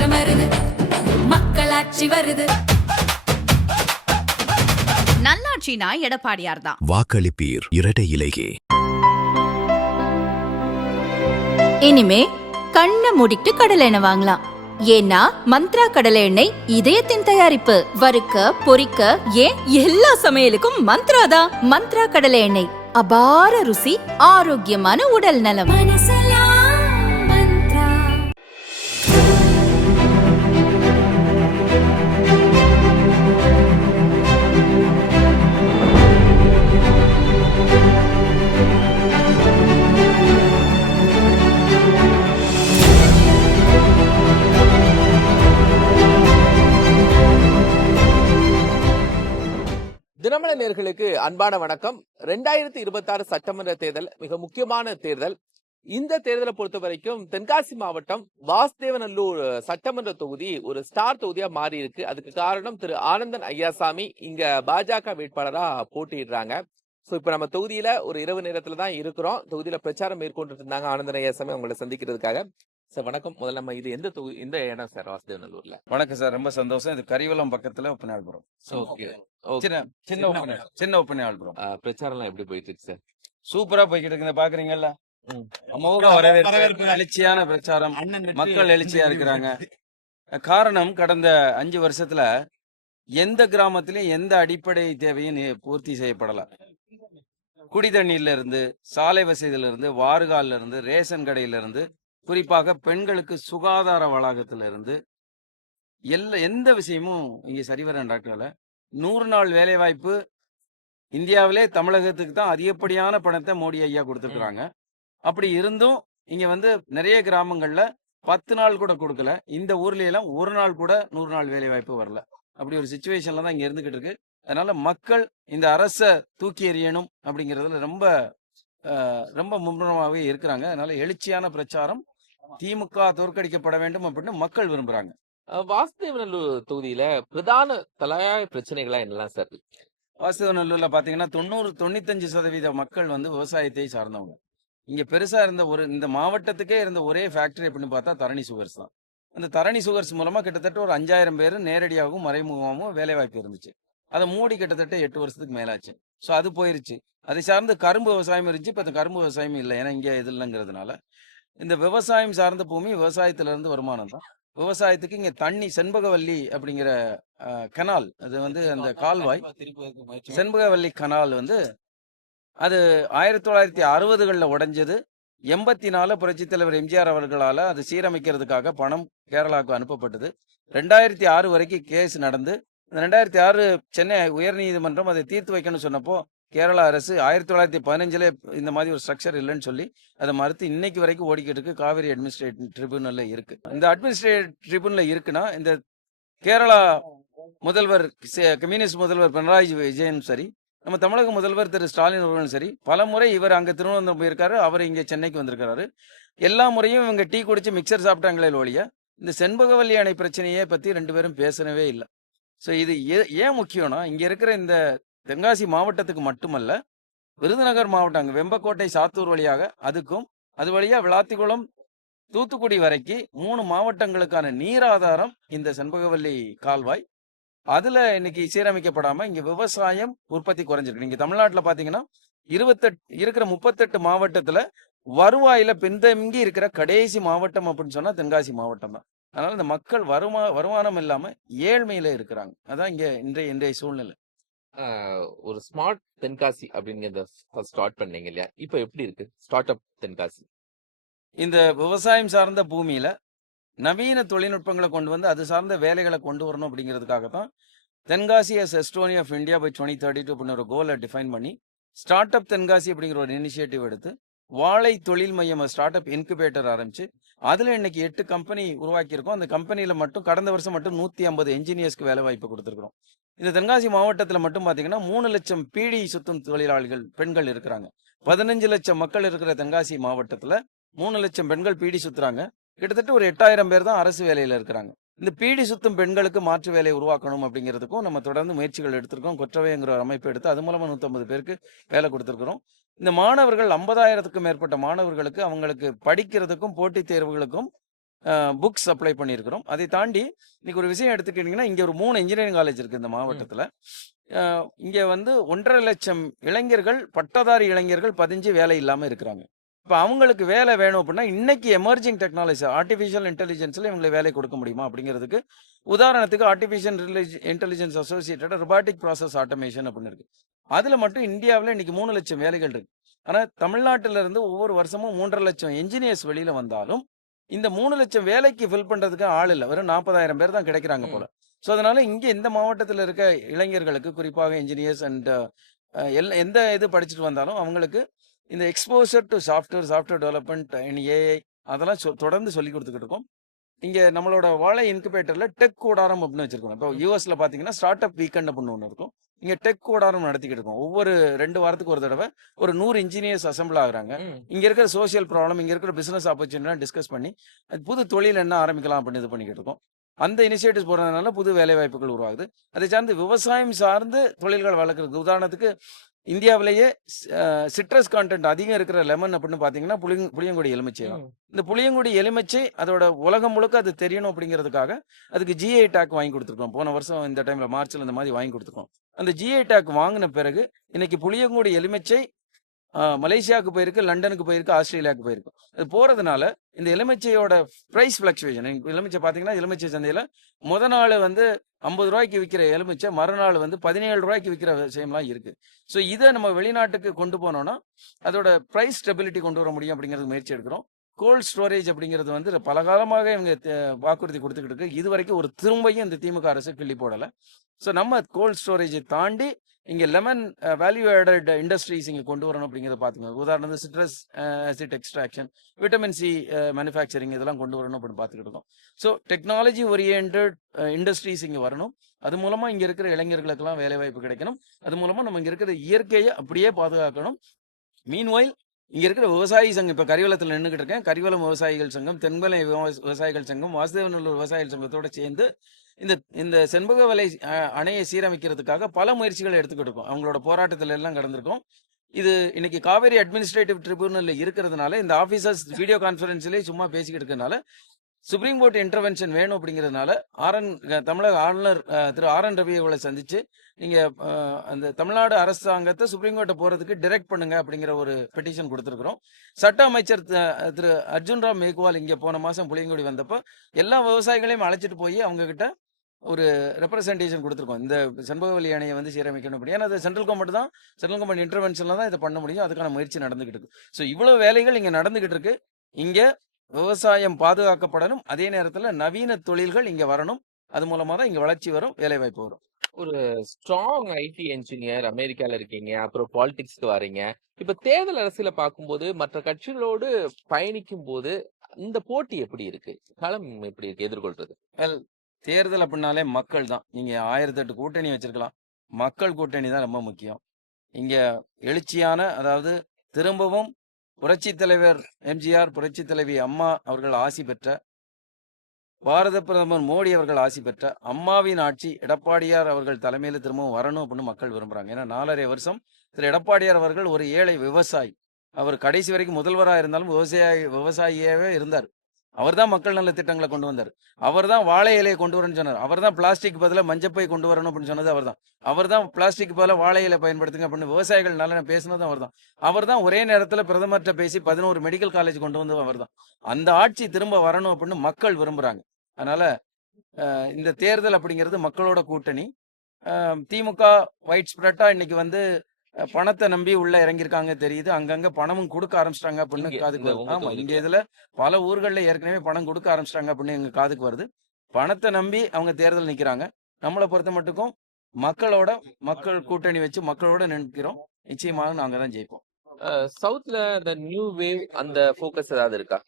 மாற்றம் வருது, மக்களாட்சி வருது. நல்லாட்சினா எடப்பாடியார் தான். வாக்களிப்பீர் இரட்டை இலையே. இனிமே கண்ணை மூடிட்டு கடலை எண்ணெய் வாங்கலாம். ஏன்னா மந்த்ரா கடலை எண்ணெய் இதயத்தின் தயாரிப்பு. வறுக்க பொரிக்க ஏன் எல்லா சமையலுக்கும் மந்த்ரா தான். மந்த்ரா கடலை எண்ணெய், அபார ருசி, ஆரோக்கியமான உடல் நலம். தினமலர் நேயர்களுக்கு அன்பான வணக்கம். 2026 சட்டமன்ற தேர்தல் மிக முக்கியமான தேர்தல். இந்த தேர்தலை பொறுத்த வரைக்கும் தென்காசி மாவட்டம் வாசுதேவநல்லூர் சட்டமன்ற தொகுதி ஒரு ஸ்டார் தொகுதியா மாறி இருக்கு. அதுக்கு காரணம் திரு ஆனந்தன் ஐயாசாமி இங்க பாஜக வேட்பாளரா போட்டியிடுறாங்க. சோ இப்ப நம்ம தொகுதியில ஒரு இரவு நேரத்துல தான் இருக்கிறோம். தொகுதியில பிரச்சாரம் மேற்கொண்டு இருந்தாங்க ஆனந்தன் ஐயாசாமி அவங்களை சந்திக்கிறதுக்காக. சார் வணக்கம். முதல்ல நம்ம இது எந்த இடம் சார் வாசுதேவநல்லூர்ல? வணக்கம் சார், ரொம்ப சந்தோஷம். இது கரிவலம் பக்கத்துல ஒப்பனையாள்புரம். சின்ன ஒப்பனையாள்புரம். பிரச்சாரம் எல்லாம் எப்படி போயிட்டு இருக்கு சார்? சூப்பரா போய்கிட்டு இருக்கு, பாக்குறீங்கல்ல. அமோக வரவேற்பு, எழுச்சியான பிரச்சாரம், மக்கள் எழுச்சியா இருக்கிறாங்க. காரணம், கடந்த 5 வருஷத்துல எந்த கிராமத்திலும் எந்த அடிப்படை தேவையும் பூர்த்தி செய்யப்படல. குடி தண்ணீர்ல இருந்து, சாலை வசதியில இருந்து, வாறுகால்ல இருந்து, ரேஷன் கடையில இருந்து, குறிப்பாக பெண்களுக்கு சுகாதார வளாகத்துல இருந்து எந்த விஷயமும் இங்க சரிவர டாக்டர்ல 100 நாள் வேலை வாய்ப்பு இந்தியாவிலே தமிழகத்துக்கு தான் அதிகப்படியான பணத்தை மோடி ஐயா கொடுத்துருக்குறாங்க. அப்படி இருந்தும் இங்க நிறைய கிராமங்கள்ல 10 நாள் கூட கொடுக்கல. இந்த ஊர்ல எல்லாம் 1 நாள் கூட 100 நாள் வேலை வாய்ப்பு வரல. அப்படி ஒரு சிச்சுவேஷன்ல தான் இங்க இருந்துகிட்டு இருக்கு. அதனால மக்கள் இந்த அரசை தூக்கி எறியணும் அப்படிங்கிறதுல ரொம்ப மும்முரமாகவே இருக்கிறாங்க. அதனால எழுச்சியான பிரச்சாரம், திமுக தோற்கடிக்கப்பட வேண்டும் அப்படின்னு மக்கள் விரும்புறாங்க. வாசுதேவநல்லூர் தொகுதியில பிரதான தலையாய பிரச்சனைகளா என்னெல்லாம் சார்? வாசுதேவநல்லூர்ல பாத்தீங்கன்னா 95% மக்கள் விவசாயத்தை சார்ந்தவங்க. இங்க பெருசா இருந்த இந்த மாவட்டத்துக்கே இருந்த ஒரே ஃபேக்டரி அப்படின்னு பார்த்தா தரணி சுகர்ஸ் தான். அந்த தரணி சுகர்ஸ் மூலமா கிட்டத்தட்ட ஒரு 5000 பேர் நேரடியாகவும் மறைமுகமாகவும் வேலை வாய்ப்பு இருந்துச்சு. அதை மூடி கிட்டத்தட்ட 8 வருஷத்துக்கு மேலாச்சு. ஸோ அது போயிருச்சு. அதை சார்ந்து கரும்பு விவசாயம் இருந்துச்சு. இப்போ அந்த கரும்பு விவசாயம் இல்லை, ஏன்னா இங்கே இது இல்லைங்கிறதுனால. இந்த விவசாயம் சார்ந்த பூமி விவசாயத்துல இருந்து வருமானம் தான். விவசாயத்துக்கு இங்க தண்ணி, செண்பகவல்லி அப்படிங்கிற கனால், அது அந்த கால்வாய் செண்பகவல்லி கனால் அது 1960களில் உடைஞ்சது. 84 புரட்சித் தலைவர் எம்ஜிஆர் அவர்களால் அது சீரமைக்கிறதுக்காக பணம் கேரளாவுக்கு அனுப்பப்பட்டது. 2006 வரைக்கும் கேஸ் நடந்து 2006 சென்னை உயர்நீதிமன்றம் அதை தீர்த்து வைக்கணும்னு சொன்னப்போ கேரளா அரசு 1915 இந்த மாதிரி ஒரு ஸ்ட்ரக்சர் இல்லைன்னு சொல்லி அதை மறுத்து இன்னைக்கு வரைக்கும் ஓடிக்கிட்டு இருக்கு. காவிரி அட்மினிஸ்ட்ரேட்டிவ் ட்ரிபியூனல்ல இருக்கு. இந்த அட்மினிஸ்ட்ரேட்டிவ் ட்ரிபியூனல்ல இருக்குன்னா இந்த கேரளா முதல்வர், கம்யூனிஸ்ட் முதல்வர் பினராயி விஜயனும் சரி, நம்ம தமிழக முதல்வர் திரு ஸ்டாலின் அவர்களும் சரி, பல முறை இவர் அங்கே திருவனந்தபுரம் போயிருக்காரு, அவர் இங்கே சென்னைக்கு வந்திருக்கிறாரு. எல்லா முறையும் இவங்க டீ குடிச்சு மிக்சர் சாப்பிட்டாங்களே ஒழிய இந்த செண்பகவல்லி அணை பிரச்சனையை பற்றி 2 பேரும் பேசவே இல்லை. ஸோ இது ஏன் முக்கியம்னா, இங்கே இருக்கிற இந்த தென்காசி மாவட்டத்துக்கு மட்டுமல்ல, விருதுநகர் மாவட்டம், அங்கே வெம்பக்கோட்டை, சாத்தூர் வழியாக அதுக்கும், அது வழியாக விளாத்திக்குளம், தூத்துக்குடி வரைக்கும் 3 மாவட்டங்களுக்கான நீராதாரம் இந்த செண்பகவல்லி கால்வாய். அதுல இன்னைக்கு சீரமைக்கப்படாம இங்க விவசாயம் உற்பத்தி குறைஞ்சிருக்கு. நீங்க தமிழ்நாட்டுல பாத்தீங்கன்னா 38 மாவட்டத்துல வருவாயில பின்தங்கி இருக்கிற கடைசி மாவட்டம் அப்படின்னு சொன்னா தென்காசி மாவட்டம் தான். அதனால இந்த மக்கள் வருமானம் இல்லாம ஏழ்மையில இருக்கிறாங்க. அதான் இங்க இன்றைய சூழ்நிலை. ஒரு ஸ்மார்ட் தென்காசி அப்படிங்கிறத ஸ்டார்ட் பண்ணீங்க இல்லையா? இப்ப எப்படி இருக்கு ஸ்டார்ட் அப் தென்காசி? இந்த விவசாயம் சார்ந்த பூமியில நவீன தொழில்நுட்பங்களை கொண்டு அது சார்ந்த வேலைகளை கொண்டு வரணும் அப்படிங்கிறதுக்காக தான் Tenkasi as Estonia of India by 2032 அப்படின்னு ஒரு கோலை டிஃபைன் பண்ணி ஸ்டார்ட் அப் தென்காசி அப்படிங்கிற ஒரு இனிஷியேட்டிவ் எடுத்து வாழை தொழில் மையம், ஸ்டார்ட் அப் இன்குபேட்டர் ஆரம்பிச்சு அதுல இன்னைக்கு 8 கம்பெனி உருவாக்கியிருக்கோம். அந்த கம்பெனியில மட்டும் கடந்த வருஷம் மட்டும் 150 என்ஜினியர்ஸ்க்கு வேலை வாய்ப்பு கொடுத்துருக்கிறோம். இந்த தென்காசி மாவட்டத்தில் மட்டும் பார்த்தீங்கன்னா 3 லட்சம் பீடி சுத்தும் தொழிலாளிகள் பெண்கள் இருக்கிறாங்க. 15 லட்சம் மக்கள் இருக்கிற தென்காசி மாவட்டத்தில் 3 லட்சம் பெண்கள் பீடி சுத்துறாங்க. கிட்டத்தட்ட ஒரு 8000 பேர் தான் அரசு வேலையில் இருக்கிறாங்க. இந்த பீடி சுத்தும் பெண்களுக்கு மாற்று வேலை உருவாக்கணும் அப்படிங்கிறதுக்கும் நம்ம தொடர்ந்து முயற்சிகள் எடுத்திருக்கோம். கொற்றவைங்கிற ஒரு அமைப்பு எடுத்து அது மூலமாக 150 பேருக்கு வேலை கொடுத்துருக்குறோம். இந்த மாணவர்கள் 50,000க்கும் மேற்பட்ட மாணவர்களுக்கு அவங்களுக்கு படிக்கிறதுக்கும் போட்டித் தேர்வுகளுக்கும் புக்ஸ் சப்ளை பண்ணியிருக்கிறோம். அதை தாண்டி இன்னைக்கு ஒரு விஷயம் எடுத்துக்கிட்டிங்கன்னா, இங்கே ஒரு 3 இன்ஜினியரிங் காலேஜ் இருக்குது இந்த மாவட்டத்தில். இங்கே வந்து 1.5 லட்சம் இளைஞர்கள், பட்டதாரி இளைஞர்கள் பதிஞ்சு வேலை இல்லாமல் இருக்கிறாங்க. இப்போ அவங்களுக்கு வேலை வேணும் அப்படின்னா இன்னைக்கு எமர்ஜிங் டெக்னாலஜி ஆர்டிஃபிஷியல் இன்டெலிஜென்ஸில் இவங்களுக்கு வேலை கொடுக்க முடியுமா அப்படிங்கிறதுக்கு உதாரணத்துக்கு artificial intelligence associated robotic process automation அப்படின்னு இருக்கு. அதில் மட்டும் இந்தியாவில் இன்னைக்கு 3 லட்சம் வேலைகள் இருக்கு. ஆனால் தமிழ்நாட்டில இருந்து ஒவ்வொரு வருஷமும் 3.5 லட்சம் என்ஜினியர்ஸ் வெளியில வந்தாலும் இந்த 3 லட்சம் வேலைக்கு ஃபில் பண்றதுக்கு ஆள் இல்லை. வெறும் 40,000 பேர் தான் கிடைக்கிறாங்க போல. ஸோ அதனால இங்கே இந்த மாவட்டத்தில் இருக்க இளைஞர்களுக்கு குறிப்பாக இன்ஜினியர்ஸ் அண்ட் எந்த இது படிச்சுட்டு வந்தாலும் அவங்களுக்கு இந்த exposure to software development AI அதெல்லாம் தொடர்ந்து சொல்லி கொடுத்துக்கிட்டு இருக்கோம். இங்கே நம்மளோட வாழை இன்குபேட்டரில் டெக் கூடாரம் அப்படின்னு வச்சிருக்கோம். இப்போ யூஎஸ்ல பார்த்தீங்கன்னா ஸ்டார்ட் அப் வீக்கெண்ட் அப்படின்னு ஒன்று இருக்கும். இங்கே டெக் கூடாரம் நடத்திக்கிட்டு இருக்கோம். ஒவ்வொரு 2 வாரத்துக்கு ஒரு தடவை ஒரு 100 இன்ஜினியர்ஸ் அசம்பிள் ஆகுறாங்க. இங்கே இருக்கிற சோசியல் ப்ராப்ளம், இங்கே இருக்கிற பிசினஸ் ஆப்பர்ச்சுனிட்டி டிஸ்கஸ் பண்ணி அது புது தொழில் என்ன ஆரம்பிக்கலாம் அப்படின்னு இது பண்ணிக்கிட்டு இருக்கோம். அந்த இனிஷியேட்டிவ்ஸ் போகிறதுனால புது வேலை வாய்ப்புகள் உருவாகுது. அதை சார்ந்து விவசாயம் சார்ந்து தொழில்கள் வளர்க்குறது. உதாரணத்துக்கு இந்தியாவிலேயே சிட்ரஸ் கான்டென்ட் அதிகம் இருக்கிற லெமன் அப்படின்னு பார்த்தீங்கன்னா புளியங்குடி எலுமிச்சை தான். இந்த புளியங்குடி எலுமிச்சை அதோட உலகம் முழுக்க அது தெரியணும் அப்படிங்கிறதுக்காக அதுக்கு ஜிஐ டேக் வாங்கி கொடுத்துருக்கோம். போன வருஷம் இந்த டைம்ல மார்ச்ல இந்த மாதிரி வாங்கி கொடுத்துருக்கோம். அந்த ஜிஐ டேக் வாங்கின பிறகு இன்னைக்கு புளியங்குடி எலுமிச்சை மலேசியாவுக்கு போயிருக்கு, லண்டனுக்கு போயிருக்கு, ஆஸ்திரேலியாவுக்கு போயிருக்கு. அது போறதுனால இந்த எலுமிச்சையோட பிரைஸ் ஃபிளக்சுவேஷன், எலுமிச்சை பார்த்தீங்கன்னா எலுமிச்சை சந்தையில் நாள் வந்து 50 ரூபாய்க்கு விற்கிற எலுமிச்சை மறுநாள் வந்து 17 ரூபாய்க்கு விற்கிற விஷயம்லாம் இருக்கு. ஸோ இதை நம்ம வெளிநாட்டுக்கு கொண்டு போனோம்னா அதோட பிரைஸ் ஸ்டெபிலிட்டி கொண்டு வர முடியும் அப்படிங்கிறது முயற்சி எடுக்கிறோம். கோல்ட் ஸ்டோரேஜ் அப்படிங்கிறது வந்து பல காலமாக இவங்க வாக்குறுதி கொடுத்துக்கிட்டு இருக்கு. இது வரைக்கும் ஒரு திரும்பியும் இந்த திமுக அரசு கிள்ளி போடலை. ஸோ நம்ம கோல்ட் ஸ்டோரேஜை தாண்டி இங்கே லெமன் வேல்யூ ஆடட் இண்டஸ்ட்ரீஸ் இங்கே கொண்டு வரணும் அப்படிங்கிறத பார்த்துக்கோங்க. உதாரணத்துக்கு citrus acid extraction, vitamin C manufacturing இதெல்லாம் கொண்டு வரணும் அப்படின்னு பார்த்துக்கிட்டு இருக்கோம். ஸோ டெக்னாலஜி ஓரியன்ட் இண்டஸ்ட்ரீஸ் இங்கே வரணும். அது மூலமாக இங்கே இருக்கிற இளைஞர்களுக்கெல்லாம் வேலை வாய்ப்பு கிடைக்கணும். அது மூலமாக நம்ம இங்கே இருக்கிற இயற்கையை அப்படியே பாதுகாக்கணும். மீன்வைல் இங்கே இருக்கிற விவசாயி சங்கம், இப்போ கரிவலத்தில் நின்றுக்கிட்டு இருக்கேன், கரிவலம் விவசாயிகள் சங்கம், தென்கொலை விவசாயிகள் சங்கம், வாசுதேவநல்லூர் விவசாயிகள் சங்கத்தோடு சேர்ந்து இந்த செண்பகவலை அணையை சீரமைக்கிறதுக்காக பல முயற்சிகளை எடுத்துக்கிட்டு இருக்கோம். அவங்களோட போராட்டத்தில் எல்லாம் கடந்திருக்கோம். இது இன்னைக்கு காவேரி அட்மினிஸ்ட்ரேட்டிவ் ட்ரிபியூனல் இருக்கிறதுனால இந்த ஆஃபீஸர்ஸ் வீடியோ கான்ஃபரன்ஸ்லேயே சும்மா பேசிக்கிட்டு இருக்கனால சுப்ரீம் கோர்ட் இன்டர்வென்ஷன் வேணும் அப்படிங்கிறதுனால தமிழக ஆளுநர் திரு RN ரவி அவர்களை சந்திச்சு நீங்க அந்த தமிழ்நாடு அரசாங்கத்தை சுப்ரீம் கோர்ட்டை போறதுக்கு டைரக்ட் பண்ணுங்க அப்படிங்கிற ஒரு பெட்டிஷன் கொடுத்துருக்கிறோம். சட்ட அமைச்சர் திரு அர்ஜுன் ராம் மேக்வால் இங்க போன மாசம் புளியங்குடி வந்தப்போ எல்லா விவசாயிகளையும் அழைச்சிட்டு போய் அவங்க கிட்ட ஒரு ரெப்ரசன்டேஷன் கொடுத்துருக்கோம். இந்த செண்பகவல்லி அணையை வந்து சீரமைக்கணும் அப்படி. ஏன்னா அது சென்ட்ரல் கவர்மெண்ட் இன்டர்வென்ஷன்ல தான் இதை பண்ண முடியும். அதுக்கான முயற்சி நடந்துகிட்டு இருக்கு. ஸோ இவ்வளவு வேலைகள் இங்க நடந்துகிட்டு இருக்கு. இங்க விவசாயம் பாதுகாக்கப்படணும், அதே நேரத்தில் நவீன தொழில்கள் இங்க வரணும். அது மூலமா தான் இங்க வளர்ச்சி வரும், வேலை வாய்ப்பு வரும். ஒரு ஸ்ட்ராங் ஐடி என்ஜினியர், அமெரிக்கால இருக்கீங்க, அப்புறம் பாலிடிக்ஸ்க்கு வரீங்க. இப்ப தேர்தல் அரசியல பார்க்கும்போது மற்ற கட்சிகளோடு பயணிக்கும் போது இந்த போட்டி எப்படி இருக்கு, களம் எப்படி இருக்கு எதிர்கொள்றது? தேர்தல் அப்படின்னாலே மக்கள் தான். நீங்க 1008 கூட்டணி வச்சிருக்கலாம், மக்கள் கூட்டணி தான் ரொம்ப முக்கியம். இங்க எழுச்சியான, அதாவது திரும்பவும் புரட்சி தலைவர் எம்ஜிஆர், புரட்சி தலைவி அம்மா அவர்கள் ஆசி பெற்ற, பாரத பிரதமர் மோடி அவர்கள் ஆசி பெற்ற அம்மாவின் ஆட்சி எடப்பாடியார் அவர்கள் தலைமையில் திரும்பவும் வரணும் அப்படின்னு மக்கள் விரும்புறாங்க. ஏன்னா 4.5 வருஷம் திரு எடப்பாடியார் அவர்கள் ஒரு ஏழை விவசாயி. அவர் கடைசி வரைக்கும் முதல்வராக இருந்தாலும் விவசாயியாவே இருந்தார். அவர் தான் மக்கள் நல்ல திட்டங்களை கொண்டு வந்தார். அவர் தான் வாழை இலையை கொண்டு வரணும்னு சொன்னார். அவர் தான் பிளாஸ்டிக் பதிலாக மஞ்சப்பை கொண்டு வரணும் அப்படின்னு சொன்னது அவர் தான். அவர் தான் பிளாஸ்டிக் பதிலாக வாழை இலை பயன்படுத்துங்க அப்படின்னு விவசாயிகள் நல்ல பேசினதும் அவர் தான். அவர் தான் ஒரே நேரத்தில் பிரதமர்கிட்ட பேசி 11 மெடிக்கல் காலேஜ் கொண்டு வந்ததும் அவர் தான். அந்த ஆட்சி திரும்ப வரணும் அப்படின்னு மக்கள் விரும்புகிறாங்க. அதனால இந்த தேர்தல் அப்படிங்கிறது மக்களோட கூட்டணி. திமுக ஒயிட் ஸ்ப்ரெட்டா இன்னைக்கு வந்து பணத்தை நம்பி உள்ள இறங்கியிருக்காங்க தெரியுது. அங்கங்க பணமும் கொடுக்க ஆரம்பிச்சிட்டாங்க அப்படின்னு காதுக்கு வருது. ஆமா, இங்க இதுல பல ஊர்களில் ஏற்கனவே பணம் கொடுக்க ஆரம்பிச்சிட்டாங்க அப்படின்னு எங்க காதுக்கு வருது. பணத்தை நம்பி அவங்க தேர்தல் நிக்கிறாங்க. நம்மளை பொறுத்த மட்டுக்கும் மக்கள் கூட்டணி வச்சு மக்களோட நிற்கிறோம். நிச்சயமாக நாங்க தான் ஜெயிப்போம். சவுத்ல இந்த நியூ வேவ் அந்த ஃபோக்கஸ் ஏதாவது இருக்கா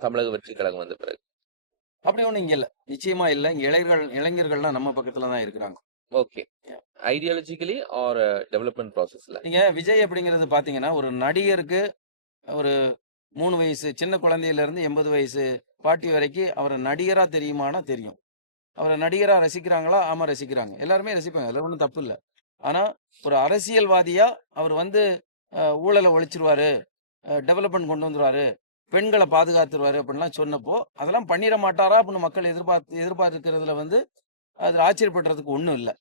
தமிழக வெற்றி கழகம் வந்த பிறகு? அப்படி ஒன்றும் இங்க இல்ல, நிச்சயமா இல்ல. இங்க இளைஞர்கள்லாம் நம்ம பக்கத்துல தான் இருக்கிறாங்க. ஓகே, ஐடியாலஜிக்கலி ஆர் டெவலப்மெண்ட் ப்ராசஸ்ல நீங்க விஜய் அப்படிங்கிறது பாத்தீங்கன்னா ஒரு நடிகருக்கு ஒரு 3 வயசு சின்ன குழந்தையில இருந்து 80 வயசு பாட்டி வரைக்கும் அவரை நடிகரா தெரியுமானா தெரியும். அவரை நடிகரா ரசிக்கிறாங்களா? ஆமா ரசிக்கிறாங்க, எல்லாருமே ரசிப்பாங்க, அதில் ஒன்றும் தப்பு இல்லை. ஆனா ஒரு அரசியல்வாதியா அவர் வந்து ஊழலை ஒழிச்சிருவாரு, டெவலப்மெண்ட் கொண்டு வந்துருவாரு, பெண்களை பாதுகாத்துருவாரு அப்படின்லாம் சொன்னப்போ அதெல்லாம் பண்ணிட மாட்டாரா அப்படின்னு மக்கள் எதிர்பார்க்கிறதுல வந்து அது ஆச்சரியப்படுறதுக்கு ஒன்றும் இல்லை.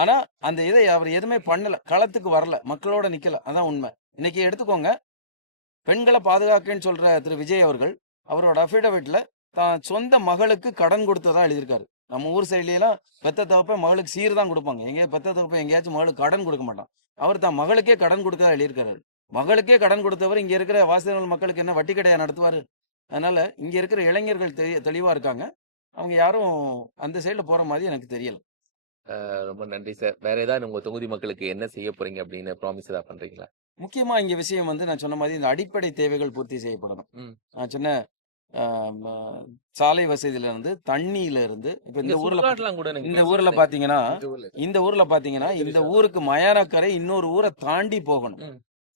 ஆனா அந்த இதை அவர் எதுவுமே பண்ணல, களத்துக்கு வரல, மக்களோட நிக்கல. அதான் உண்மை. இன்னைக்கு எடுத்துக்கோங்க, பெண்களை பாதுகாக்கன்னு சொல்ற திரு விஜய் அவர்கள் அவரோட அஃபிடவிட்ல தான் சொந்த மகளுக்கு கடன் கொடுத்ததா எழுதியிருக்காரு. நம்ம ஊர் சைட்லாம் பெத்த தகப்ப மகளுக்கு சீர் தான் கொடுப்பாங்க, எங்கேயாவது பெத்த தகப்ப எங்கேயாச்சும் மகளுக்கு கடன் கொடுக்க மாட்டான். அவர் தான் மகளுக்கே கடன் கொடுக்கதா எழுதியிருக்காரு. மகளுக்கே கடன் கொடுத்தவர் இங்க இருக்கிற வாசகர்கள் மக்களுக்கு என்ன வட்டி கடையா நடத்துவாரு? அதனால இங்க இருக்கிற இளைஞர்கள் தெளிவா இருக்காங்க. அவங்க யாரும் அந்த சைடுல போற மாதிரி எனக்கு தெரியல. ரொம்ப நன்றி சார். வேற ஏதாவது உங்க தொகுதி மக்களுக்கு என்ன செய்ய போறீங்க அப்படின்னு ப்ராமிஸ் ஏதாவது பண்றீங்களா? முக்கியமா இங்க விஷயம் வந்து நான் சொன்ன மாதிரி இந்த அடிப்படை தேவைகள் பூர்த்தி செய்யப்படணும். நான் சொன்ன சாலை வசதியில இருந்து, தண்ணியில இருந்து, இப்ப இந்த ஊர்ல பாத்தீங்கன்னா இந்த ஊருக்கு மயானக்கரை இன்னொரு ஊரை தாண்டி போகணும்.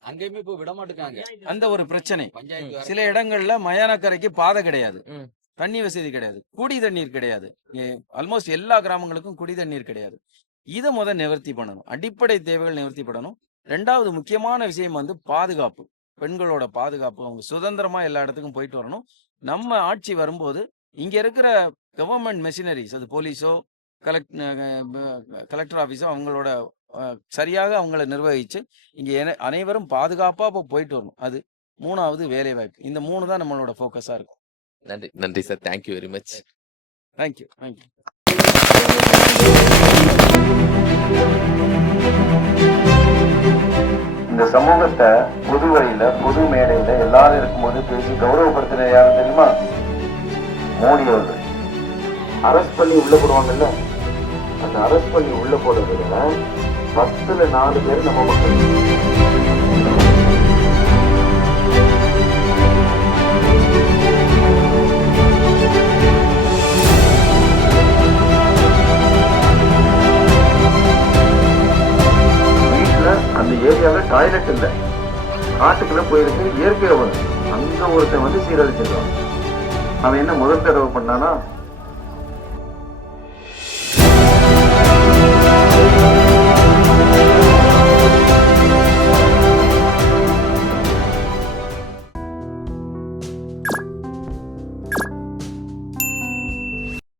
அங்கேயுமே இப்போ விட மாட்டேங்காங்க. அந்த ஒரு பிரச்சனை. சில இடங்கள்ல மயானக்கரைக்கு பாதை கிடையாது, தண்ணி வசதி கிடையாது, குடி தண்ணீர் கிடையாது. ஆல்மோஸ்ட் எல்லா கிராமங்களுக்கும் குடி தண்ணீர் கிடையாது. இதை நிவர்த்தி பண்ணணும். அடிப்படை தேவைகள் நிவர்த்தி பண்ணணும். ரெண்டாவது முக்கியமான விஷயம் வந்து பாதுகாப்பு, பெண்களோட பாதுகாப்பு. அவங்க சுதந்திரமா எல்லா இடத்துக்கும் போயிட்டு வரணும். நம்ம ஆட்சி வரும்போது இங்க இருக்கிற கவர்மெண்ட் மெஷினரிஸ், அது போலீஸோ கலெக்டர் ஆஃபீஸோ, அவங்களோட சரியாக அவங்கள நிர்வகிச்சு இங்க அனைவரும் பாதுகாப்பா போயிட்டு வரணும். அது மூணாவது வேலை வாய்ப்பு. இந்த 3 தான் நம்மளோட ஃபோக்கஸா இருக்கும். நன்றி நன்றி sir. Thank you very much. Thank you thank you. இந்த சமூகத்தை பொது வழியில, பொது மேடையில எல்லாரும் இருக்கும்போது பேசி கௌரவப்படுத்தின யாரும் தெரியுமா? மோடி அவர்கள். அரெஸ்ட் பண்ணி உள்ள போடுவாங்கல்ல, அந்த அரெஸ்ட் பண்ணி உள்ள போடுறதுல 10ல் 4 பேர் நம்ம மக்கள். அந்த ஏரியாவில் டாய்லெட் இல்லை, காட்டுக்குள்ள போயிருக்கு, இயற்கை வரும், அங்க ஒருத்தன் வந்து சீரழிச்சிருக்கான். அவன் என்ன முதல் தடவை பண்ணானா,